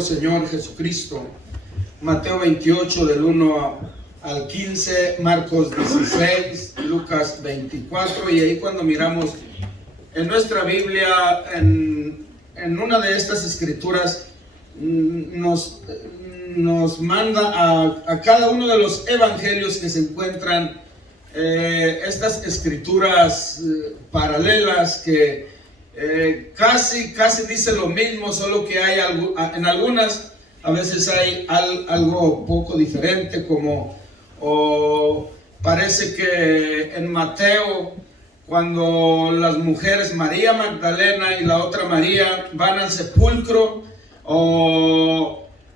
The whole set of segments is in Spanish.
Señor Jesucristo. Mateo 28 del 1 al 15, Marcos 16, Lucas 24, y ahí cuando miramos en nuestra Biblia, en una de estas escrituras, nos manda a cada uno de los evangelios que se encuentran estas escrituras paralelas que casi dice lo mismo, solo que hay algo, en algunas a veces hay algo poco diferente, como parece que en Mateo, cuando las mujeres María Magdalena y la otra María van al sepulcro,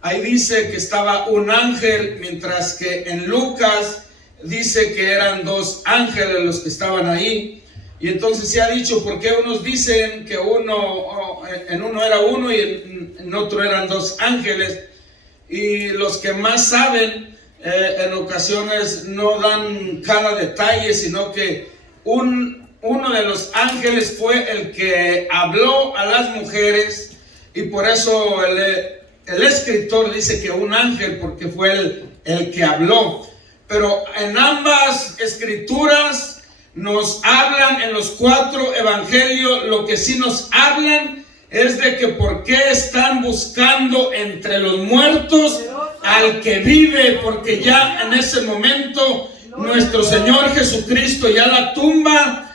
ahí dice que estaba un ángel, mientras que en Lucas dice que eran dos ángeles los que estaban ahí. Y entonces se ha dicho por qué unos dicen que en uno era uno y en otro eran dos ángeles, y los que más saben en ocasiones no dan cada detalle, sino que uno de los ángeles fue el que habló a las mujeres, y por eso el escritor dice que un ángel, porque fue el que habló. Pero en ambas escrituras nos hablan, en los cuatro evangelios, lo que sí nos hablan es de que por qué están buscando entre los muertos al que vive, porque ya en ese momento nuestro Señor Jesucristo, ya la tumba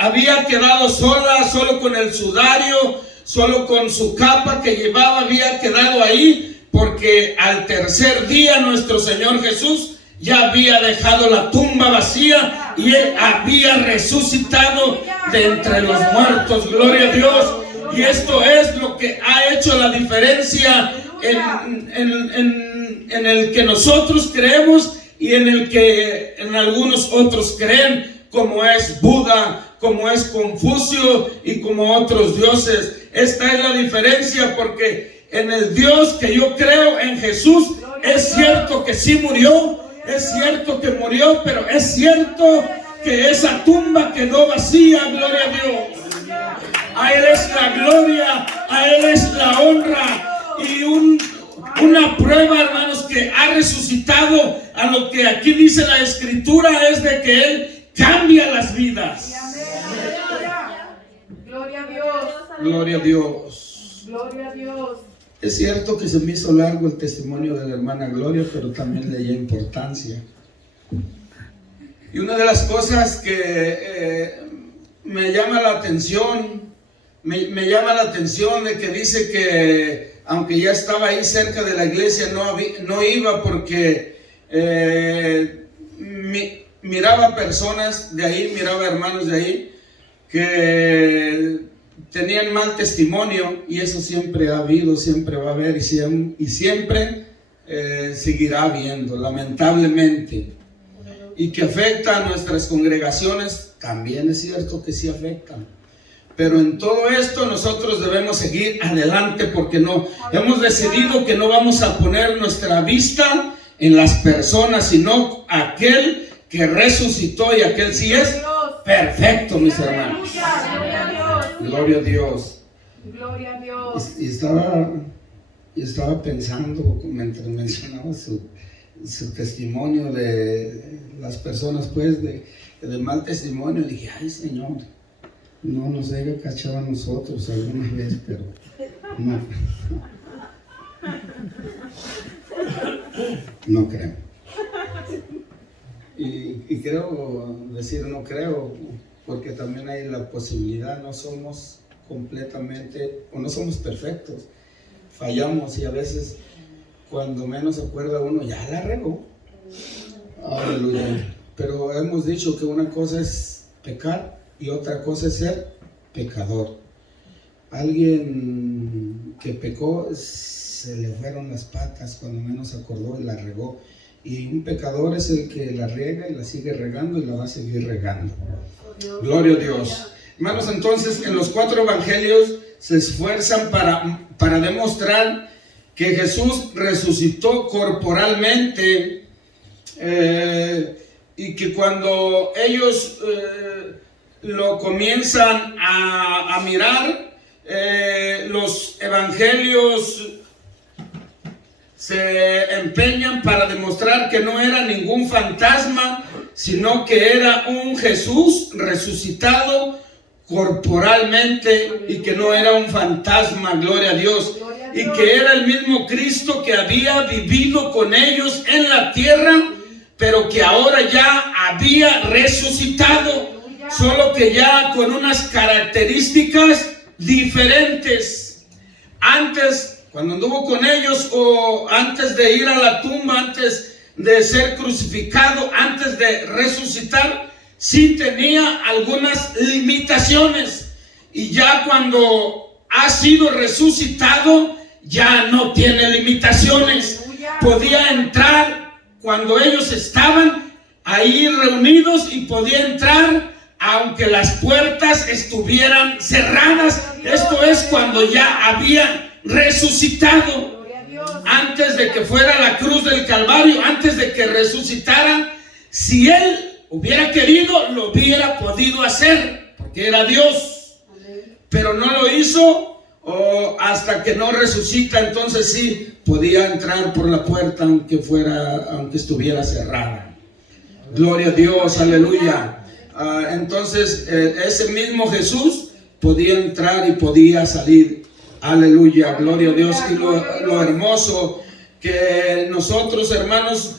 había quedado sola, solo con el sudario, solo con su capa que llevaba, había quedado ahí, porque al tercer día nuestro Señor Jesús ya había dejado la tumba vacía y Él había resucitado de entre los muertos. Gloria a Dios. Y esto es lo que ha hecho la diferencia en el que nosotros creemos y en el que en algunos otros creen, como es Buda, como es Confucio y como otros dioses. Esta es la diferencia, porque en el Dios que yo creo, en Jesús, es cierto que sí murió. Es cierto que murió, pero es cierto que esa tumba quedó vacía. Gloria a Dios. A Él es la gloria, a Él es la honra. Y una prueba, hermanos, que ha resucitado, a lo que aquí dice la Escritura, es de que Él cambia las vidas. Gloria a Dios. Gloria a Dios. Gloria a Dios. Es cierto que se me hizo largo el testimonio de la hermana Gloria, pero también le dio importancia. Y una de las cosas que me llama la atención, me llama la atención de que dice que aunque ya estaba ahí cerca de la iglesia, no iba porque miraba personas de ahí, miraba hermanos de ahí que tenían mal testimonio, y eso siempre ha habido, siempre va a haber y siempre seguirá habiendo, lamentablemente. Y que afecta a nuestras congregaciones, también es cierto que sí afectan. Pero en todo esto nosotros debemos seguir adelante, porque hemos decidido que no vamos a poner nuestra vista en las personas, sino aquel que resucitó, y aquel sí es perfecto, mis hermanos. Gloria a Dios. Gloria a Dios. Y estaba pensando, mientras mencionaba su testimonio de las personas, pues, de mal testimonio, dije, ay, Señor, no nos haya cachado a nosotros alguna vez, pero no creo. Y creo decir no creo, porque también hay la posibilidad, no somos completamente, o no somos perfectos, fallamos, y a veces cuando menos se acuerda uno, ya la regó. Aleluya. Pero hemos dicho que una cosa es pecar y otra cosa es ser pecador. Alguien que pecó, se le fueron las patas cuando menos se acordó y la regó. Y un pecador es el que la riega y la sigue regando y la va a seguir regando. Gloria a Dios. Hermanos, entonces en los cuatro evangelios se esfuerzan para demostrar que Jesús resucitó corporalmente, y que cuando ellos lo comienzan a mirar, los evangelios se empeñan para demostrar que no era ningún fantasma, sino que era un Jesús resucitado corporalmente y que no era un fantasma, gloria a Dios, y que era el mismo Cristo que había vivido con ellos en la tierra, pero que ahora ya había resucitado, solo que ya con unas características diferentes. Antes, cuando anduvo con ellos, o antes de ir a la tumba, antes de ser crucificado, antes de resucitar, sí tenía algunas limitaciones. Y ya cuando ha sido resucitado, ya no tiene limitaciones. Podía entrar cuando ellos estaban ahí reunidos y podía entrar aunque las puertas estuvieran cerradas. Esto es cuando ya había resucitado. Antes de que fuera a la cruz del Calvario, antes de que resucitara, si él hubiera querido, lo hubiera podido hacer, porque era Dios. Pero no lo hizo, hasta que no resucita. Entonces sí podía entrar por la puerta aunque estuviera cerrada. Gloria a Dios, aleluya. Entonces ese mismo Jesús podía entrar y podía salir. Aleluya, gloria a Dios. Y lo hermoso que nosotros, hermanos,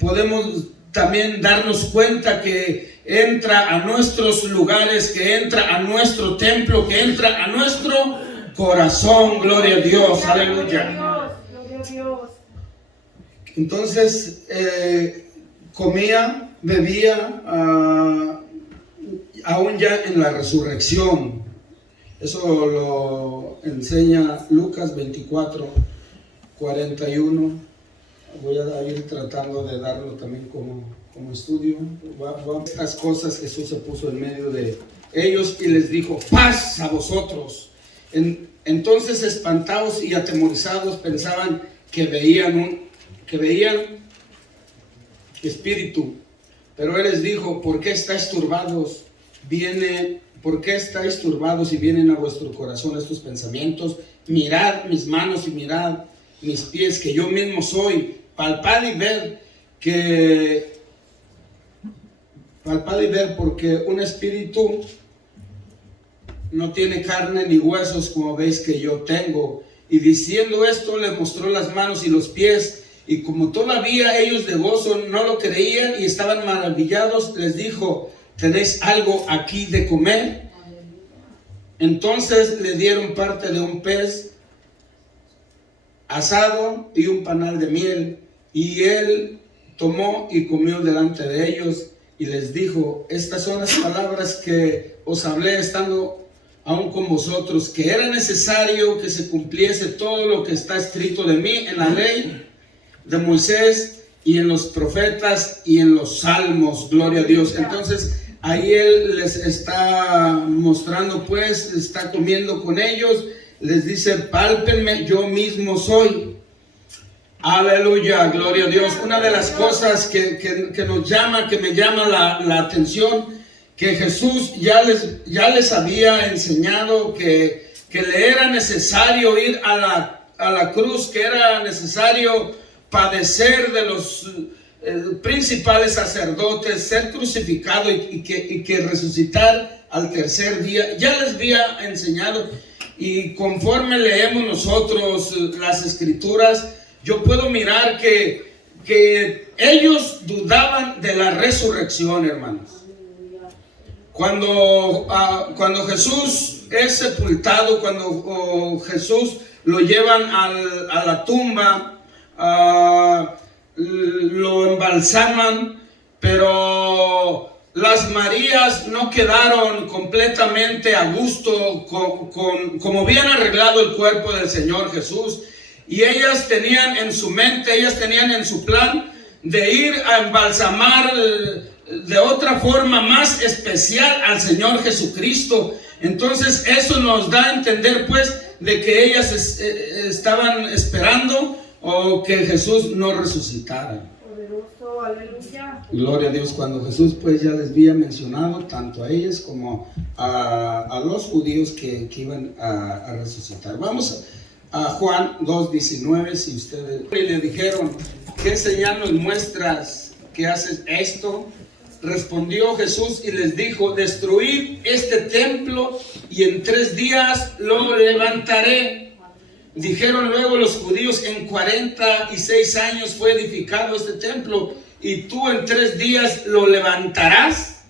podemos también darnos cuenta que entra a nuestros lugares, que entra a nuestro templo, que entra a nuestro corazón. Gloria a Dios, aleluya. Entonces comía, bebía, aún ya en la resurrección. Eso lo enseña Lucas 24:41. Voy a ir tratando de darlo también como estudio. Estas cosas Jesús se puso en medio de ellos y les dijo: paz a vosotros. Entonces, espantados y atemorizados, pensaban que veían espíritu. Pero él les dijo: ¿por qué estáis turbados? ¿Por qué estáis turbados y vienen a vuestro corazón estos pensamientos? Mirad mis manos y mirad mis pies, que yo mismo soy. Palpad y ver, porque un espíritu no tiene carne ni huesos, como veis que yo tengo. Y diciendo esto, le mostró las manos y los pies. Y como todavía ellos de gozo no lo creían y estaban maravillados, les dijo: ¿tenéis algo aquí de comer? Entonces le dieron parte de un pez asado y un panal de miel, y él tomó y comió delante de ellos, y les dijo: estas son las palabras que os hablé estando aún con vosotros, que era necesario que se cumpliese todo lo que está escrito de mí en la ley de Moisés y en los profetas y en los salmos. Gloria a Dios. Entonces ahí él les está mostrando, pues está comiendo con ellos, les dice: pálpenme, yo mismo soy. Aleluya, gloria a Dios. Una de las cosas que me llama la atención, que Jesús ya les había enseñado que le era necesario ir a la cruz, que era necesario padecer de los principales sacerdotes, ser crucificado y que resucitar al tercer día. Ya les había enseñado, y conforme leemos nosotros las escrituras, yo puedo mirar que ellos dudaban de la resurrección, hermanos. Cuando Jesús es sepultado, cuando Jesús lo llevan a la tumba, lo embalsaman, pero las Marías no quedaron completamente a gusto como habían arreglado el cuerpo del Señor Jesús, y ellas tenían en su mente, ellas tenían en su plan de ir a embalsamar de otra forma más especial al Señor Jesucristo. Entonces eso nos da a entender, pues, de que ellas estaban esperando o que Jesús no resucitara. Poderoso, aleluya. Gloria a Dios. Cuando Jesús, pues, ya les había mencionado tanto a ellas como a los judíos que iban a resucitar. Vamos a Juan 2:19, si ustedes le dijeron, ¿qué señal nos muestras que haces esto? Respondió Jesús y les dijo, destruid este templo y en 3 días lo levantaré. Dijeron luego los judíos, en 46 años fue edificado este templo y tú en 3 días lo levantarás.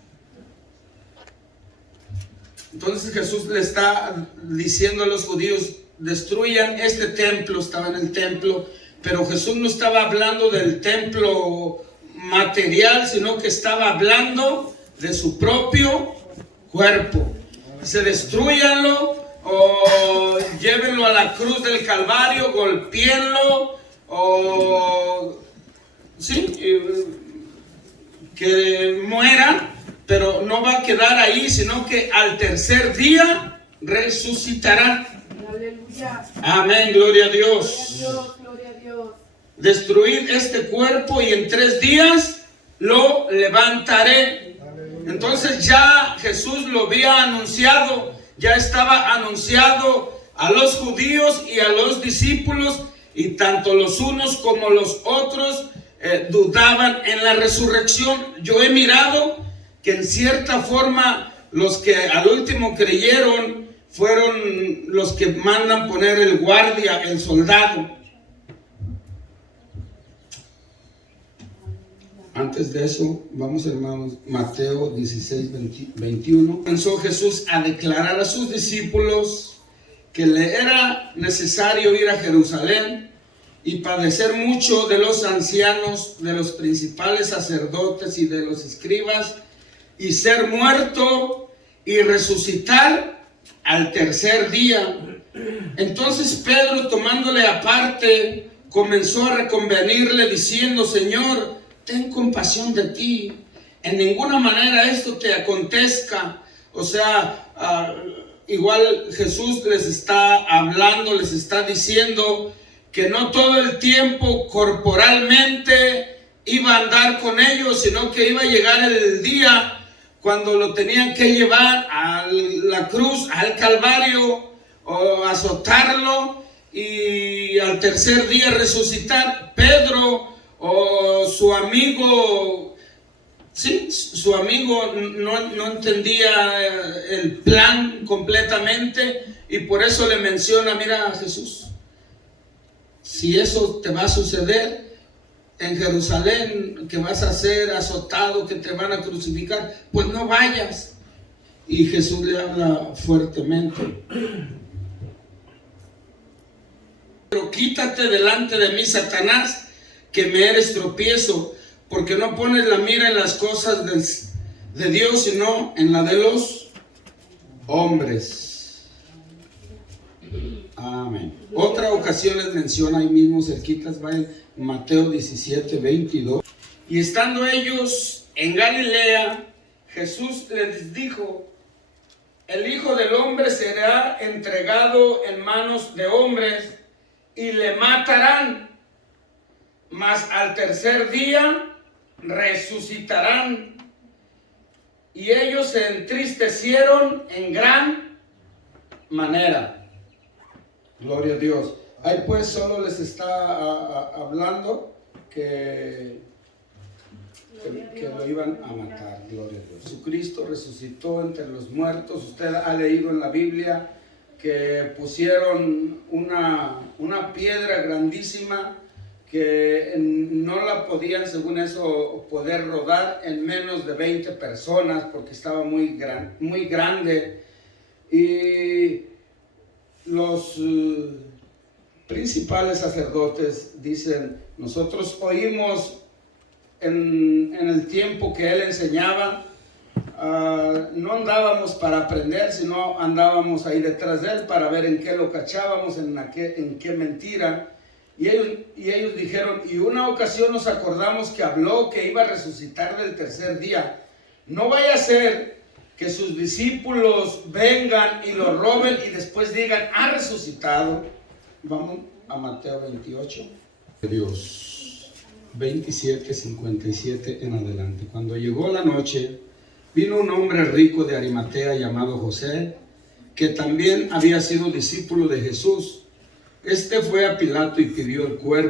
Entonces Jesús le está diciendo a los judíos, destruyan este templo. Estaba en el templo, pero Jesús no estaba hablando del templo material, sino que estaba hablando de su propio cuerpo. Dice, destruyanlo o llévenlo a la cruz del Calvario, golpéenlo o sí, que muera, pero no va a quedar ahí, sino que al tercer día resucitará. Aleluya. Amén, gloria a Dios. Gloria a Dios, gloria a Dios. Destruid este cuerpo y en 3 días lo levantaré. Entonces ya Jesús lo había anunciado, ya estaba anunciado a los judíos y a los discípulos, y tanto los unos como los otros dudaban en la resurrección. Yo he mirado que en cierta forma los que al último creyeron fueron los que mandan poner el guardia, el soldado. Antes de eso, vamos hermanos, Mateo 16, 21. Comenzó Jesús a declarar a sus discípulos que le era necesario ir a Jerusalén y padecer mucho de los ancianos, de los principales sacerdotes y de los escribas, y ser muerto y resucitar al tercer día. Entonces Pedro, tomándole aparte, comenzó a reconvenirle diciendo, Señor, ten compasión de ti, en ninguna manera esto te acontezca. O sea, igual Jesús les está hablando, les está diciendo que no todo el tiempo corporalmente iba a andar con ellos, sino que iba a llegar el día cuando lo tenían que llevar a la cruz, al Calvario, o azotarlo y al tercer día resucitar. Pedro o su amigo, sí, su amigo no entendía el plan completamente, y por eso le menciona, mira Jesús, si eso te va a suceder en Jerusalén, que vas a ser azotado, que te van a crucificar, pues no vayas. Y Jesús le habla fuertemente. Pero quítate delante de mí, Satanás, que me eres tropiezo, porque no pones la mira en las cosas de Dios, sino en la de los hombres. Amén. Otra ocasión les menciona ahí mismo cerquitas, vayan, Mateo 17, 22. Y estando ellos en Galilea, Jesús les dijo, el Hijo del Hombre será entregado en manos de hombres y le matarán, mas al tercer día resucitarán. Y ellos se entristecieron en gran manera. Gloria a Dios. Ahí pues solo les está hablando que lo iban a matar. Gloria a Dios. Jesucristo resucitó entre los muertos. Usted ha leído en la Biblia que pusieron una piedra grandísima que no la podían, según eso, poder rodar en menos de 20 personas porque estaba muy grande. Y los principales sacerdotes dicen, nosotros oímos en el tiempo que él enseñaba, no andábamos para aprender, sino andábamos ahí detrás de él para ver en qué lo cachábamos, en qué mentira. Y ellos dijeron, y una ocasión nos acordamos que habló que iba a resucitar del tercer día. No vaya a ser que sus discípulos vengan y lo roben y después digan, ha resucitado. Vamos a Mateo 28. Dios 27, 57 en adelante. Cuando llegó la noche, vino un hombre rico de Arimatea llamado José, que también había sido discípulo de Jesús. Este fue a Pilato y pidió el cuerpo.